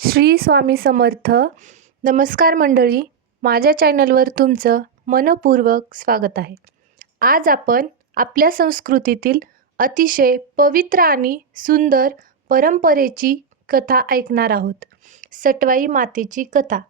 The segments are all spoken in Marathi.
श्री स्वामी समर्थ. नमस्कार मंडळी, माझ्या चॅनलवर तुमचं मनपूर्वक स्वागत आहे. आज आपण आपल्या संस्कृतीतील अतिशय पवित्र आणि सुंदर परंपरेची कथा ऐकणार आहोत. सटवाई मातेची कथा.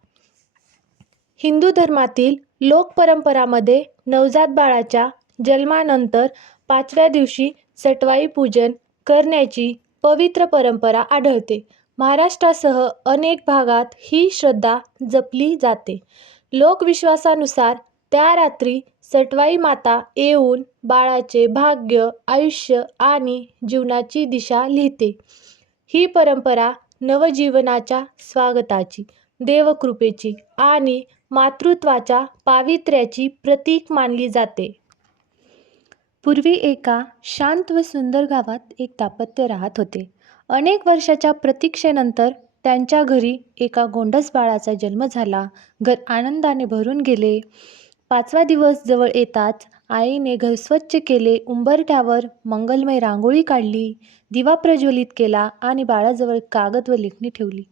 हिंदू धर्मातील लोकपरंपरामध्ये नवजात बाळाच्या जन्मानंतर 5व्या दिवशी सटवाई पूजन करण्याची पवित्र परंपरा आढळते. महाराष्ट्रासह अनेक भागात ही श्रद्धा जपली जाते. लोकविश्वासानुसार त्या रात्री सटवाई माता येऊन बाळाचे भाग्य, आयुष्य आणि जीवनाची दिशा लिहिते. ही परंपरा नवजीवनाच्या स्वागताची, देवकृपेची आणि मातृत्वाच्या पावित्र्याची प्रतीक मानली जाते. पूर्वी एका शांत व सुंदर गावात एक दाम्पत्य राहत होते. अनेक वर्षाच्या प्रतीक्षेनंतर त्यांच्या घरी एका गोंडस बाळाचा जन्म झाला. घर आनंदाने भरून गेले. 5वा दिवस जवळ येताच आईने घर स्वच्छ केले. उंबरठ्यावर मंगलमय रांगोळी काढली, दिवा प्रज्वलित केला आणि बाळाजवळ कागद व लेखणी ठेवली.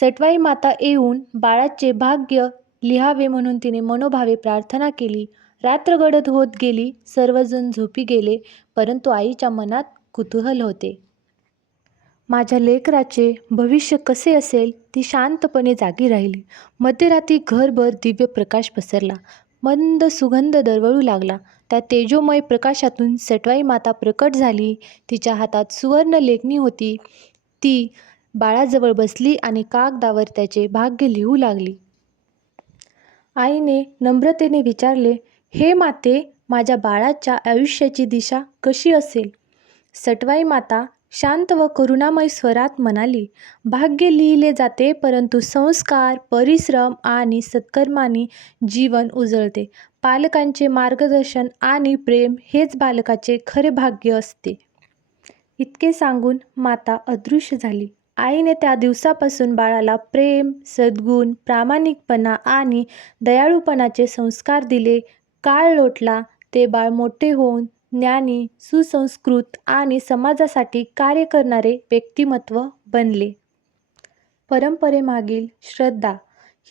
सटवाई माता येऊन बाळाचे भाग्य लिहावे म्हणून तिने मनोभावे प्रार्थना केली. रात्र गडद होत गेली. सर्वजण झोपी गेले, परंतु आईच्या मनात कुतूहल होते. माझ्या लेकराचे भविष्य कसे असेल? ती शांतपणे जागी राहिली. मध्यरात्री घरभर दिव्य प्रकाश पसरला. मंद सुगंध दरवळू लागला. त्या तेजोमय प्रकाशातून सटवाई माता प्रकट झाली. तिच्या हातात सुवर्ण लेखणी होती. ती बाळाजवळ बसली आणि कागदावर त्याचे भाग्य लिहू लागली. आईने नम्रतेने विचारले, हे माते, माझ्या बाळाच्या आयुष्याची दिशा कशी असेल? सटवाई माता शांत व करुणामय स्वरात म्हणाली, भाग्य लिहिले जाते, परंतु संस्कार, परिश्रम आणि सत्कर्मांनी जीवन उजळते. पालकांचे मार्गदर्शन आणि प्रेम हेच बालकाचे खरे भाग्य असते. इतके सांगून माता अदृश्य झाली. आईने त्या दिवसापासून बाळाला प्रेम, सद्गुण, प्रामाणिकपणा आणि दयाळूपणाचे संस्कार दिले. काळ लोटला. ते बाळ मोठे होऊन ज्ञानी, सुसंस्कृत आणि समाजासाठी कार्य करणारे व्यक्तिमत्व बनले. परंपरेमागील श्रद्धा.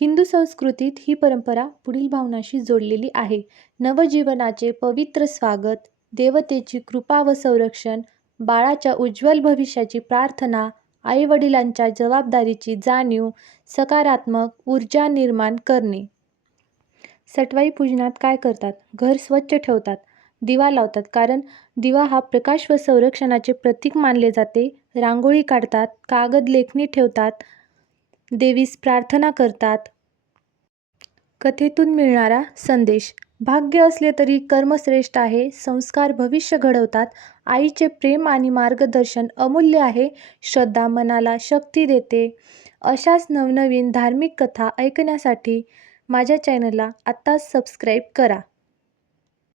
हिंदू संस्कृतीत ही परंपरा पुढील भावनांशी जोडलेली आहे. नवजीवनाचे पवित्र स्वागत, देवतेची कृपा व संरक्षण, बाळाच्या उज्ज्वल भविष्याची प्रार्थना, आईवडिलांच्या जबाबदारीची जाणीव, सकारात्मक ऊर्जा निर्माण करणे. सटवाई पूजनात काय करतात? घर स्वच्छ ठेवतात, दिवा लावतात, कारण दिवा हा प्रकाश व संरक्षणाचे प्रतीक मानले जाते. रांगोळी काढतात, कागद लेखणी ठेवतात, देवीस प्रार्थना करतात. कथेतून मिळणारा संदेश. भाग्य असले तरी कर्म श्रेष्ठ आहे. संस्कार भविष्य घडवतात. आईचे प्रेम आणि मार्गदर्शन अमूल्य आहे. श्रद्धा मनाला शक्ती देते. अशाच नवनवीन धार्मिक कथा ऐकण्यासाठी माझ्या चॅनलला आत्ताच सबस्क्राईब करा.